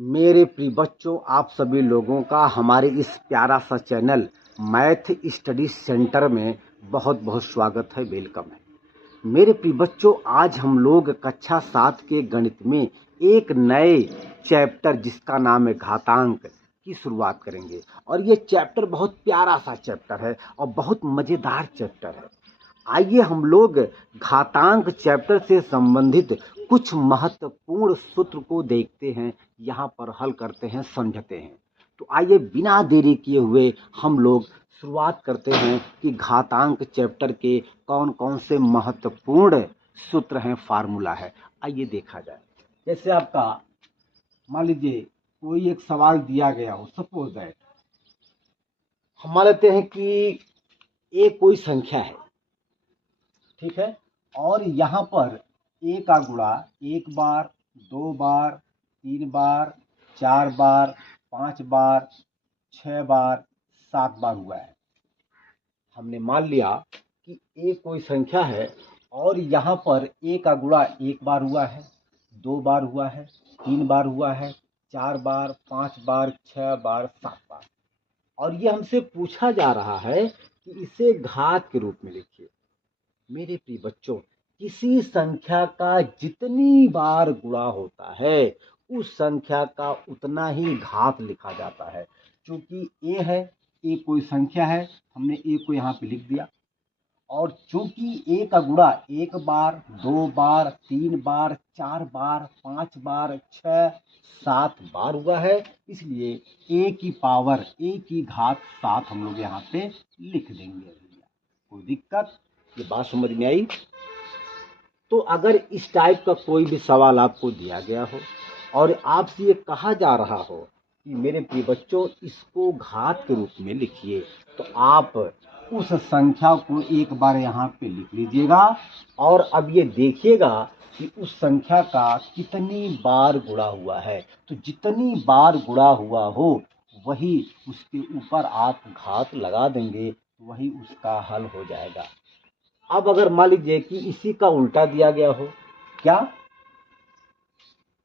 मेरे प्रिय बच्चों, आप सभी लोगों का हमारे इस प्यारा सा चैनल मैथ स्टडी सेंटर में बहुत बहुत स्वागत है, वेलकम है। मेरे प्रिय बच्चों, आज हम लोग कक्षा 7 के गणित में एक नए चैप्टर जिसका नाम है घातांक की शुरुआत करेंगे। और ये चैप्टर बहुत प्यारा सा चैप्टर है और बहुत मज़ेदार चैप्टर है। आइए हम लोग घातांक चैप्टर से संबंधित कुछ महत्वपूर्ण सूत्र को देखते हैं, यहाँ पर हल करते हैं, समझते हैं। तो आइए बिना देरी किए हुए हम लोग शुरुआत करते हैं कि घातांक चैप्टर के कौन कौन से महत्वपूर्ण सूत्र हैं, फार्मूला है। आइए देखा जाए। जैसे आपका मान लीजिए कोई एक सवाल दिया गया हो, सपोज दैट हम मान लेते हैं कि ए कोई संख्या है, ठीक है, और यहाँ पर ए का गुणा एक बार, दो बार, तीन बार, चार बार, पांच बार, छह बार, सात बार हुआ है। हमने मान लिया कि ए कोई संख्या है और यहाँ पर ए का गुणा एक बार हुआ है, दो बार हुआ है, तीन बार हुआ है, चार बार, पांच बार, छह बार, सात बार। और ये हमसे पूछा जा रहा है कि इसे घात के रूप में लिखिए। मेरे प्रिय बच्चों, किसी संख्या का जितनी बार गुणा होता है उस संख्या का उतना ही घात लिखा जाता है। क्योंकि ए है, ए कोई संख्या है, हमने ए को यहाँ पे लिख दिया। और चूंकि ए का गुणा एक बार, दो बार, तीन बार, चार बार, पांच बार, छह, सात बार हुआ है, इसलिए ए की पावर, ए की घात सात हम लोग यहाँ पे लिख देंगे। कोई दिक्कत? ये बात समझ में आई? तो अगर इस टाइप का कोई भी सवाल आपको दिया गया हो और आपसे ये कहा जा रहा हो कि मेरे प्रिय बच्चों इसको घात के रूप में लिखिए, तो आप उस संख्या को एक बार यहाँ पे लिख लीजिएगा और अब ये देखिएगा कि उस संख्या का कितनी बार गुणा हुआ है। तो जितनी बार गुणा हुआ हो वही उसके ऊपर आप घात लगा देंगे, वही उसका हल हो जाएगा। अब अगर मान लीजिए कि इसी का उल्टा दिया गया हो, क्या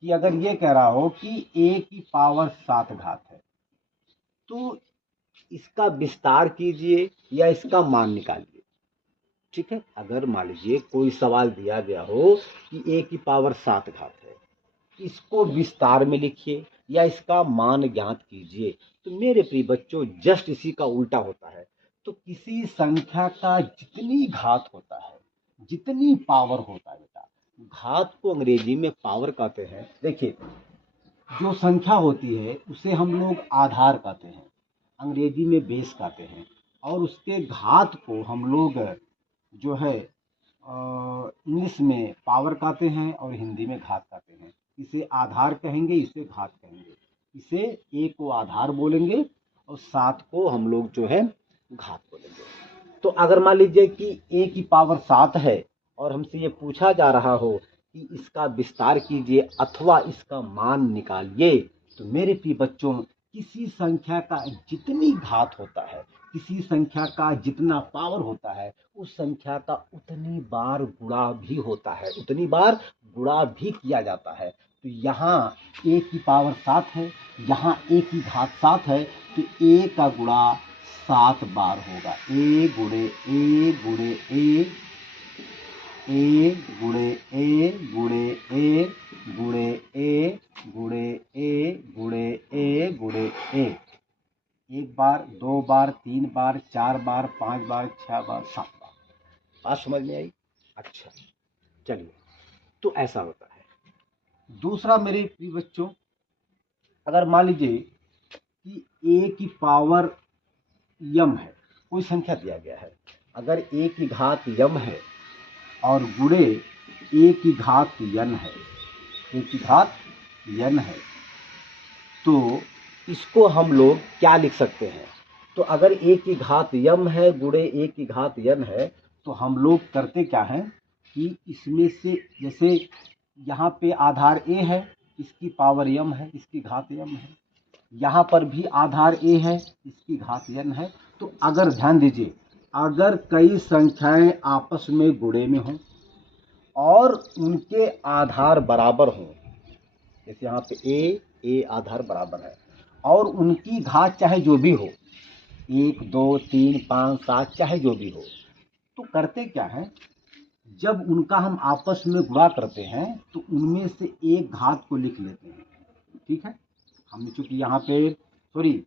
कि अगर ये कह रहा हो कि ए की पावर सात घात है, तो इसका विस्तार कीजिए या इसका मान निकालिए। ठीक है, अगर मान लीजिए कोई सवाल दिया गया हो कि ए की पावर सात घात है, इसको विस्तार में लिखिए या इसका मान ज्ञात कीजिए। तो मेरे प्रिय बच्चों जस्ट इसी का उल्टा होता है। तो किसी संख्या का जितनी घात होता है, जितनी पावर होता है बेटा, घात को अंग्रेजी में पावर कहते हैं। देखिए, जो संख्या होती है उसे हम लोग आधार कहते हैं, अंग्रेजी में बेस कहते हैं, और उसके घात को हम लोग जो है इंग्लिश में पावर कहते हैं और हिंदी में घात कहते हैं। इसे आधार कहेंगे, इसे घात कहेंगे। इसे ए को आधार बोलेंगे और सात को हम लोग जो है घात बोलेंगे। तो अगर मान लीजिए कि ए की पावर सात है और हमसे ये पूछा जा रहा हो कि इसका विस्तार कीजिए अथवा इसका मान निकालिए, तो मेरे प्रिय बच्चों किसी संख्या का जितनी घात होता है, किसी संख्या का जितना पावर होता है, उस संख्या का उतनी बार गुणा भी होता है, उतनी बार गुणा भी किया जाता है। तो यहाँ ए की पावर सात है, यहाँ ए की घात सात है, तो ए का गुणा सात बार होगा। ए गुणे ए गुणे ए, ए गुणे ए गुणे ए गुणे ए गुणे ए गुणे ए गुणे ए। एक बार, दो बार, तीन बार, चार बार, पांच बार, छह बार, सात बार। बात समझ में आई? अच्छा, चलिए, तो ऐसा होता है। दूसरा मेरे प्रिय बच्चों, अगर मान लीजिए कि ए की पावर यम है, कोई संख्या दिया गया है, अगर ए की घात यम है और गुणे ए की घात यन है, ए की घात यन है, तो इसको हम लोग क्या लिख सकते हैं? तो अगर ए की घात यम है गुणे ए की घात यन है, तो हम लोग करते क्या हैं कि इसमें से जैसे यहाँ पे आधार ए है, इसकी पावर यम है, इसकी घात यम है, यहाँ पर भी आधार ए है, इसकी घात यन है। तो अगर ध्यान दीजिए, अगर कई संख्याएं आपस में गुणे में हों और उनके आधार बराबर हों, जैसे यहाँ पे ए आधार बराबर है और उनकी घात चाहे जो भी हो, 1 2 3 5 7 चाहे जो भी हो, तो करते क्या है, जब उनका हम आपस में गुणा करते हैं तो उनमें से एक घात को लिख लेते हैं। ठीक है, हमने चूंकि यहाँ पे सॉरी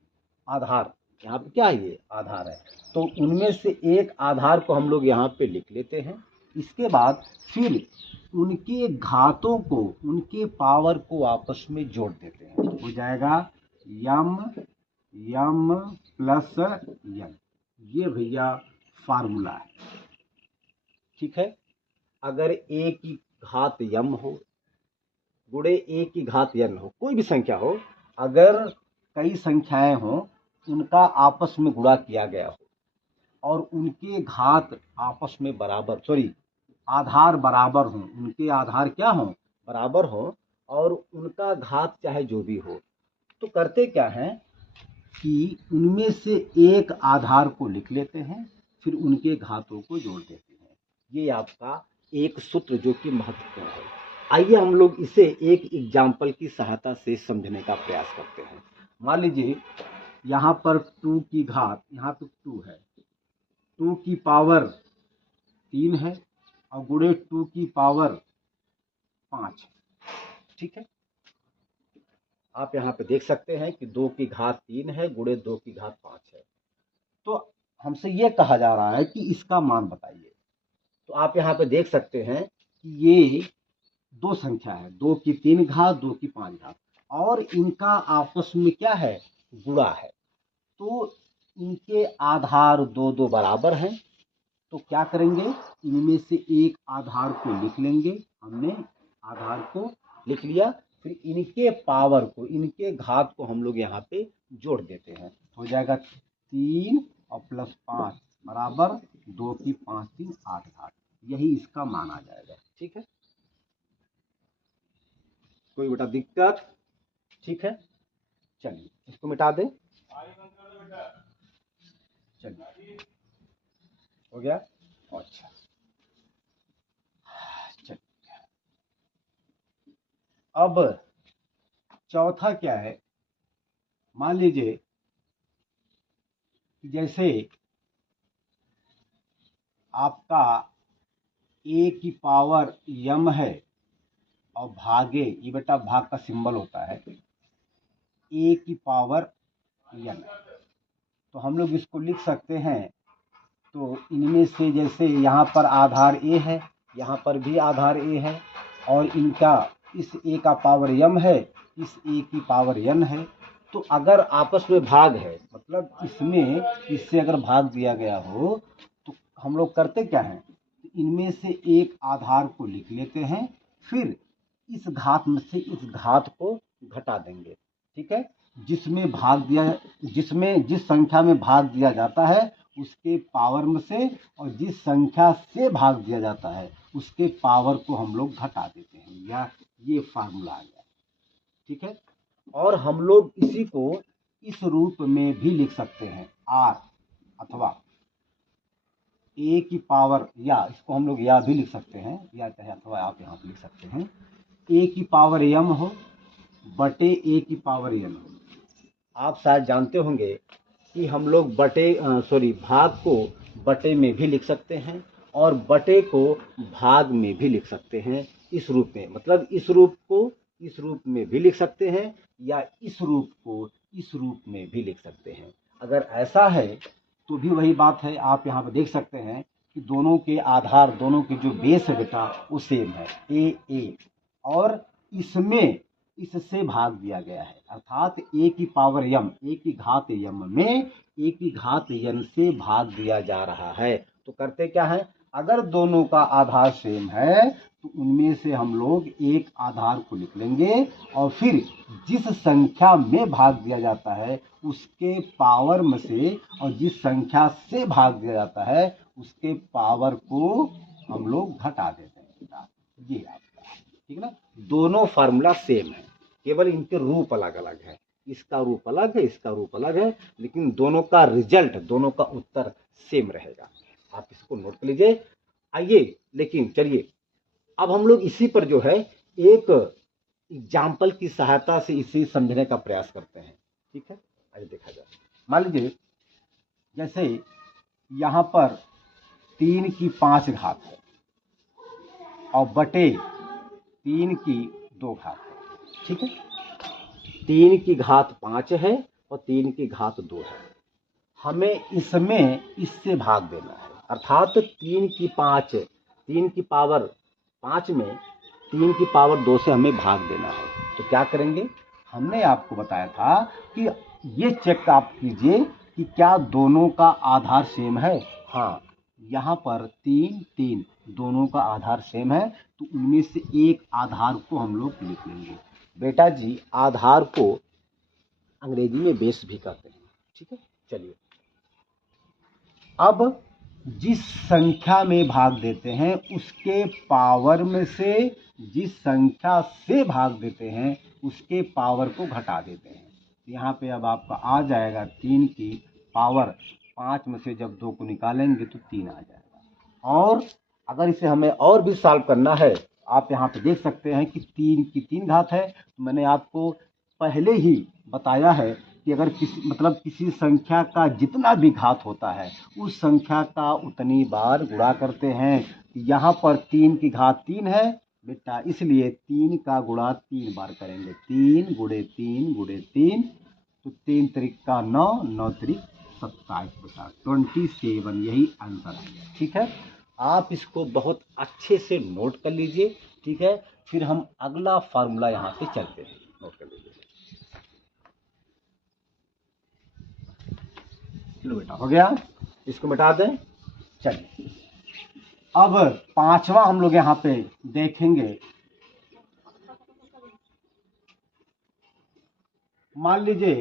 आधार, यहाँ पे क्या है, ये आधार है, तो उनमें से एक आधार को हम लोग यहाँ पे लिख लेते हैं। इसके बाद फिर उनके घातों को, उनके पावर को आपस में जोड़ देते हैं। हो जाएगा यम यम प्लस यन, ये भैया फार्मूला है। ठीक है, अगर ए की घात यम हो गुणे ए की घात यन हो, कोई भी संख्या हो, अगर कई संख्याएं हो, उनका आपस में गुणा किया गया हो और उनके घात आपस में बराबर आधार बराबर हो, उनके आधार क्या हो, बराबर हो, और उनका घात चाहे जो भी हो, तो करते क्या है कि उनमें से एक आधार को लिख लेते हैं, फिर उनके घातों को जोड़ देते हैं। ये आपका एक सूत्र जो कि महत्वपूर्ण है। आइए हम लोग इसे एक एग्जाम्पल की सहायता से समझने का प्रयास करते हैं। मान लीजिए यहाँ पर 2 की घात, यहाँ पे 2 है, 2 की पावर 3 है और गुणे 2 की पावर 5। ठीक है, आप यहाँ पे देख सकते हैं कि 2 की घात 3 है गुणे 2 की घात 5 है। तो हमसे ये कहा जा रहा है कि इसका मान बताइए। तो आप यहाँ पे देख सकते हैं कि ये दो संख्या है, 2 की 3 घात 2 की 5 घात, और इनका आपस में क्या है, गुणा है। तो इनके आधार दो दो बराबर हैं, तो क्या करेंगे, इनमें से एक आधार को लिख लेंगे। हमने आधार को लिख लिया, फिर इनके पावर को, इनके घात को हम लोग यहाँ पे जोड़ देते हैं। हो जाएगा 3 और प्लस 5 बराबर 2 की 5 3 8 घात, यही इसका मान आ जाएगा। ठीक है, कोई बेटा दिक्कत? ठीक है, चलिए इसको मिटा दें। चलिए हो गया, अच्छा चलिए। अब चौथा क्या है, मान लीजिए जैसे आपका ए की पावर यम है और भागे, ये बेटा भाग का सिंबल होता है, ए की पावर यन, तो हम लोग इसको लिख सकते हैं। तो इनमें से जैसे यहाँ पर आधार ए है, यहाँ पर भी आधार ए है, और इनका इस ए का पावर यम है, इस ए की पावर यन है। तो अगर आपस में भाग है, मतलब इसमें इससे अगर भाग दिया गया हो, तो हम लोग करते क्या हैं, इनमें से एक आधार को लिख लेते हैं, फिर इस घात में से इस घात को घटा देंगे। ठीक है, जिसमें भाग दिया, जिसमें जिस संख्या में भाग दिया जाता है उसके पावर में से, और जिस संख्या से भाग दिया जाता है उसके पावर को हम लोग घटा देते हैं, या ये फार्मूला आ गया। ठीक है, और हम लोग इसी को इस रूप में भी लिख सकते हैं, आर अथवा ए की पावर, या इसको हम लोग या भी लिख सकते हैं, या चाहे अथवा आप यहाँ पे लिख सकते हैं, ए की पावर यम हो बटे ए की पावर यन हो। आप शायद जानते होंगे कि हम लोग भाग को बटे में भी लिख सकते हैं और बटे को भाग में भी लिख सकते हैं, इस रूप में, मतलब इस रूप को इस रूप में भी लिख सकते हैं या इस रूप को इस रूप में भी लिख सकते हैं। अगर ऐसा है तो भी वही बात है, आप यहाँ पे देख सकते हैं कि दोनों के आधार, दोनों की जो बेस है बेटा वो सेम है, ए, और इसमें इससे भाग दिया गया है, अर्थात ए की पावर यम, ए की घात यम में ए की घात यन से भाग दिया जा रहा है। तो करते क्या है, अगर दोनों का आधार सेम है तो उनमें से हम लोग एक आधार को लिख लेंगे, और फिर जिस संख्या में भाग दिया जाता है उसके पावर में से, और जिस संख्या से भाग दिया जाता है उसके पावर को हम लोग घटा देते हैं। ये आपका ठीक है ना, दोनों फार्मूला सेम है, केवल इनके रूप अलग अलग है, इसका रूप अलग है, इसका रूप अलग है, लेकिन दोनों का रिजल्ट, दोनों का उत्तर सेम रहेगा। आप इसको नोट कर लीजिए। आइए, लेकिन चलिए अब हम लोग इसी पर जो है एक एग्जाम्पल की सहायता से इसे समझने का प्रयास करते हैं। ठीक है, आइए देखा जाए। मान लीजिए जैसे यहाँ पर 3 की 5 घात है और बटे 3 की 2 घात है। ठीक है, 3 की घात 5 है और 3 की घात 2 है। हमें इसमें इससे भाग देना है, अर्थात 3 की 5, 3 की पावर 5 में 3 की पावर 2 से हमें भाग देना है। तो क्या करेंगे, हमने आपको बताया था कि ये चेक आप कीजिए कि क्या दोनों का आधार सेम है। हाँ, यहाँ पर 3 3 दोनों का आधार सेम है, तो उनमें से एक आधार को हम लोग लिख लेंगे। बेटा जी, आधार को अंग्रेजी में बेस भी कहते हैं। ठीक है, चलिए अब जिस संख्या में भाग देते हैं उसके पावर में से जिस संख्या से भाग देते हैं उसके पावर को घटा देते हैं। यहाँ पे अब आपका आ जाएगा 3 की पावर 5 में से जब 2 को निकालेंगे तो 3 आ जाएगा। और अगर इसे हमें और भी सॉल्व करना है, आप यहाँ पे देख सकते हैं कि 3 की 3 घात है। तो मैंने आपको पहले ही बताया है कि अगर किसी संख्या का जितना भी घात होता है उस संख्या का उतनी बार गुणा करते हैं। यहाँ पर 3 की घात 3 है बेटा, इसलिए 3 का गुणा 3 बार करेंगे। 3 गुणे 3 गुणे 3, तो 3 त्रिका 9, 9 त्रिक 27 बेटा, 27, यही आंसर है। ठीक है, आप इसको बहुत अच्छे से नोट कर लीजिए। ठीक है, फिर हम अगला फार्मूला यहाँ पे चलते हैं। नोट कर लीजिए। चलो बेटा, हो गया, इसको मिटा दें। चलिए अब पांचवा हम लोग यहाँ पे देखेंगे। मान लीजिए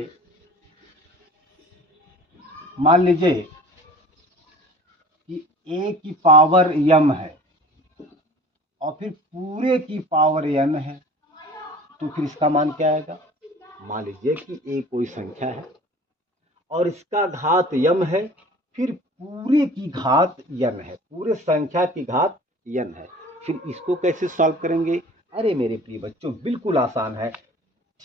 कि a की पावर m है और फिर पूरे की पावर n है, तो फिर इसका मान क्या आएगा। मान लीजिए कि a कोई संख्या है और इसका घात m है, फिर पूरे की घात n है, पूरे संख्या की घात n है। फिर इसको कैसे सॉल्व करेंगे। अरे मेरे प्रिय बच्चों, बिल्कुल आसान है।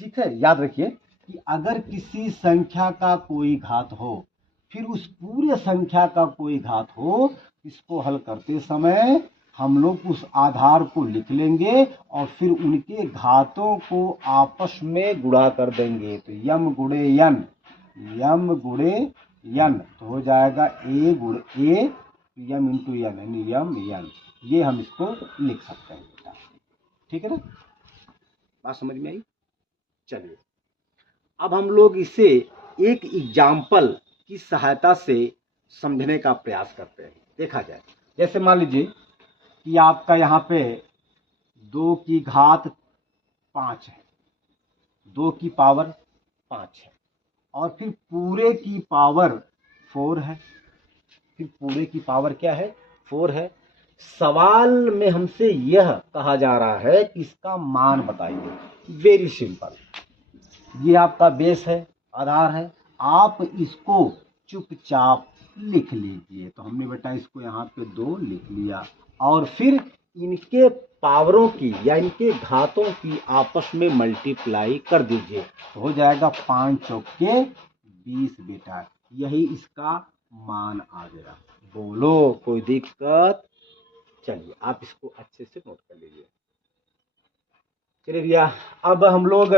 ठीक है, याद रखिए कि अगर किसी संख्या का कोई घात हो फिर उस पूरे संख्या का कोई घात हो, इसको हल करते समय हम लोग उस आधार को लिख लेंगे और फिर उनके घातों को आपस में गुणा कर देंगे। तो यम गुणे यन, यम गुणे यन, तो हो जाएगा ए गुणे ए, यम इंटू यन, यानी यम यन। ये हम इसको लिख सकते हैं बेटा। ठीक है ना, बात समझ में आई। चलिए अब हम लोग इसे एक एग्जाम्पल की सहायता से समझने का प्रयास करते हैं। देखा जाए, जैसे मान लीजिए कि आपका यहाँ पे 2 की घात 5 है, 2 की पावर 5 है और फिर पूरे की पावर 4 है। फिर पूरे की पावर क्या है, 4 है। सवाल में हमसे यह कहा जा रहा है कि इसका मान बताइए। वेरी सिंपल, ये आपका बेस है, आधार है, आप इसको चुपचाप लिख लीजिए। तो हमने बेटा इसको यहाँ पे 2 लिख लिया और फिर इनके पावरों की या इनके घातों की आपस में मल्टीप्लाई कर दीजिए, तो हो जाएगा 5 चौके 20 बेटा, यही इसका मान आ गया। बोलो कोई दिक्कत। चलिए आप इसको अच्छे से नोट कर लीजिए। चलिए भैया, अब हम लोग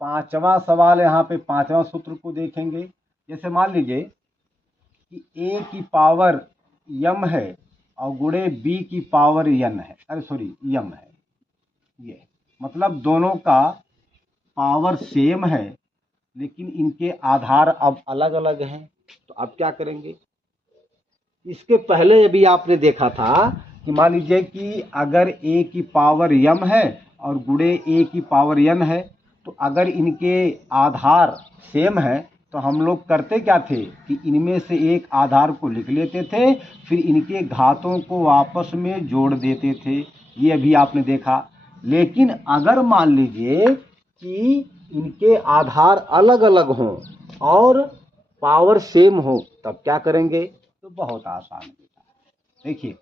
पांचवा सवाल यहाँ पे पांचवा सूत्र को देखेंगे। जैसे मान लीजिए कि a की पावर m है और गुणे b की पावर n है, अरे सॉरी m है। ये मतलब दोनों का पावर सेम है लेकिन इनके आधार अब अलग अलग हैं। तो अब क्या करेंगे, इसके पहले भी आपने देखा था कि मान लीजिए कि अगर a की पावर m है और गुणे a की पावर n है, तो अगर इनके आधार सेम है तो हम लोग करते क्या थे कि इनमें से एक आधार को लिख लेते थे, फिर इनके घातों को आपस में जोड़ देते थे। ये अभी आपने देखा। लेकिन अगर मान लीजिए कि इनके आधार अलग अलग हों और पावर सेम हो, तब क्या करेंगे। तो बहुत आसान बेटा, देखिए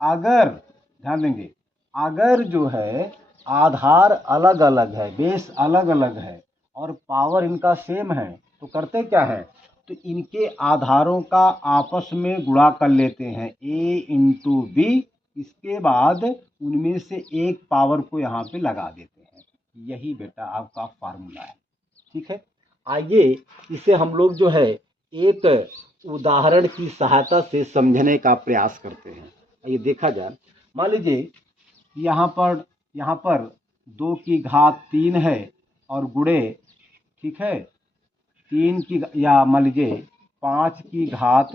अगर ध्यान देंगे, अगर जो है आधार अलग अलग है, बेस अलग अलग है और पावर इनका सेम है, तो करते क्या है, तो इनके आधारों का आपस में गुणा कर लेते हैं, a इंटू बी। इसके बाद उनमें से एक पावर को यहाँ पे लगा देते हैं। यही बेटा आपका फार्मूला है। ठीक है, आइए इसे हम लोग जो है एक उदाहरण की सहायता से समझने का प्रयास करते हैं। आइए देखा जाए, मान लीजिए यहाँ पर 2 की घात 3 है और गुणे, ठीक है, 3 की या मान लीजिए 5 की घात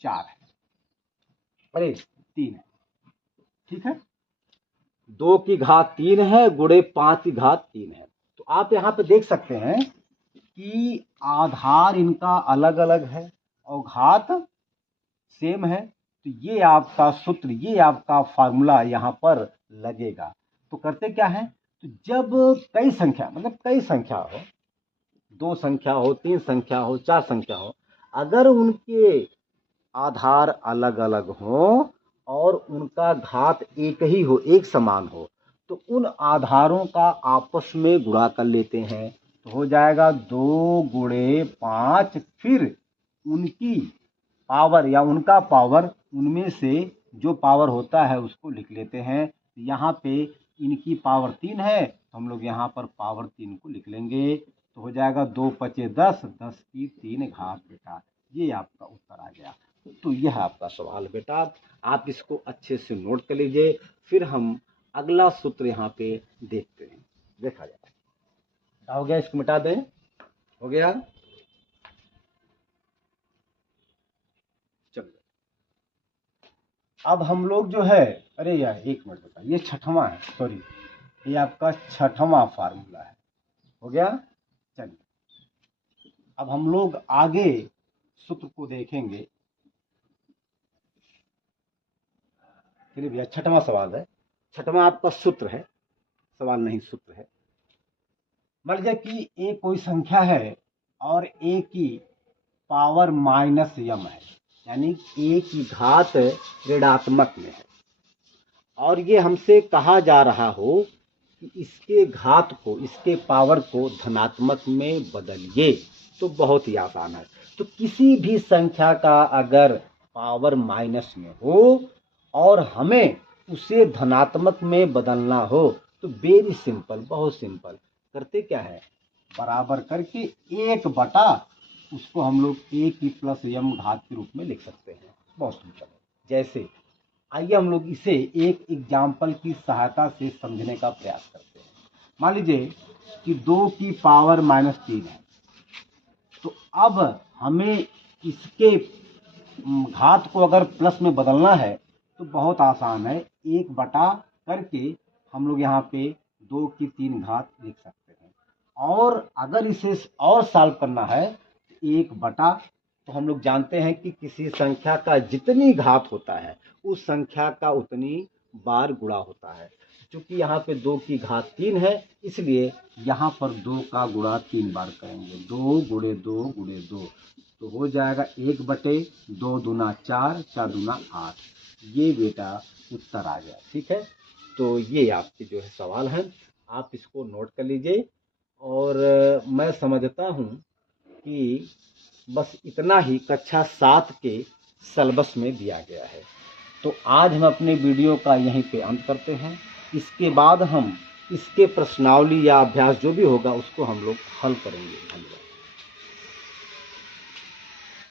4 है, अरे 3 है, ठीक है, 2 की घात 3 है गुणे 5 की घात 3 है। तो आप यहाँ पे देख सकते हैं कि आधार इनका अलग अलग है और घात सेम है, तो ये आपका सूत्र, ये आपका फार्मूला यहाँ पर लगेगा। तो करते क्या है, तो जब कई संख्या, मतलब कई संख्या हो, 2 संख्या हो, 3 संख्या हो, 4 संख्या हो, अगर उनके आधार अलग अलग हो और उनका घात एक ही हो, एक समान हो, तो उन आधारों का आपस में गुणा कर लेते हैं। तो हो जाएगा 2 गुणे 5, फिर उनकी पावर या उनका पावर, उनमें से जो पावर होता है उसको लिख लेते हैं। यहाँ पे इनकी पावर 3 है, तो हम लोग यहाँ पर पावर 3 को लिख लेंगे। तो हो जाएगा 2 पचे 10, 10 की 3 घात बेटा। ये आपका उत्तर आ गया। तो यह आपका सवाल बेटा, आप इसको अच्छे से नोट कर लीजिए। फिर हम अगला सूत्र यहाँ पे देखते हैं, देखा जाए। क्या हो गया, इसको मिटा दें, हो गया। चलिए अब हम लोग जो है, अरे यार एक मिनट बेटा, ये छठवां है, सॉरी, ये आपका छठवां फार्मूला है, हो गया। चलिए अब हम लोग आगे सूत्र को देखेंगे। चलिए भैया, छठवां सवाल है, छठवां आपका सूत्र है, सवाल नहीं सूत्र है। मान लीजिए कि ए कोई संख्या है और ए की पावर -m है, यानी ए की घात ऋणात्मक में है, और ये हमसे कहा जा रहा हो कि इसके घात को, इसके पावर को धनात्मक में बदलिए। तो बहुत ही आसान है। तो किसी भी संख्या का अगर पावर माइनस में हो और हमें उसे धनात्मक में बदलना हो, तो वेरी सिंपल, बहुत सिंपल। करते क्या है, बराबर करके 1 बटा उसको हम लोग a की प्लस m घात के रूप में लिख सकते हैं। बहुत सिंपल है। जैसे आइए हम लोग इसे एक एग्जाम्पल की सहायता से समझने का प्रयास करते हैं। मान लीजिए कि 2 की पावर -3 है, तो अब हमें इसके घात को अगर प्लस में बदलना है तो बहुत आसान है, 1 बटा करके हम लोग यहाँ पे 2 की 3 घात लिख सकते हैं। और अगर इसे और सॉल्व करना है, 1 बटा, तो हम लोग जानते हैं कि किसी संख्या का जितनी घात होता है उस संख्या का उतनी बार गुणा होता है। चूंकि यहाँ पे 2 की घात 3 है, इसलिए यहाँ पर 2 का गुणा 3 बार करेंगे, 2 गुणे 2 गुणे 2, तो हो जाएगा 1 बटे 2 दूना 4, 4 दूना 8। ये बेटा उत्तर आ गया। ठीक है, तो ये आपके जो है सवाल है, आप इसको नोट कर लीजिए। और मैं समझता हूँ कि बस इतना ही कक्षा 7 के सिलेबस में दिया गया है। तो आज हम अपने वीडियो का यहीं पे अंत करते हैं। इसके बाद हम इसके प्रश्नावली या अभ्यास जो भी होगा उसको हम लोग हल करेंगे। धन्यवाद।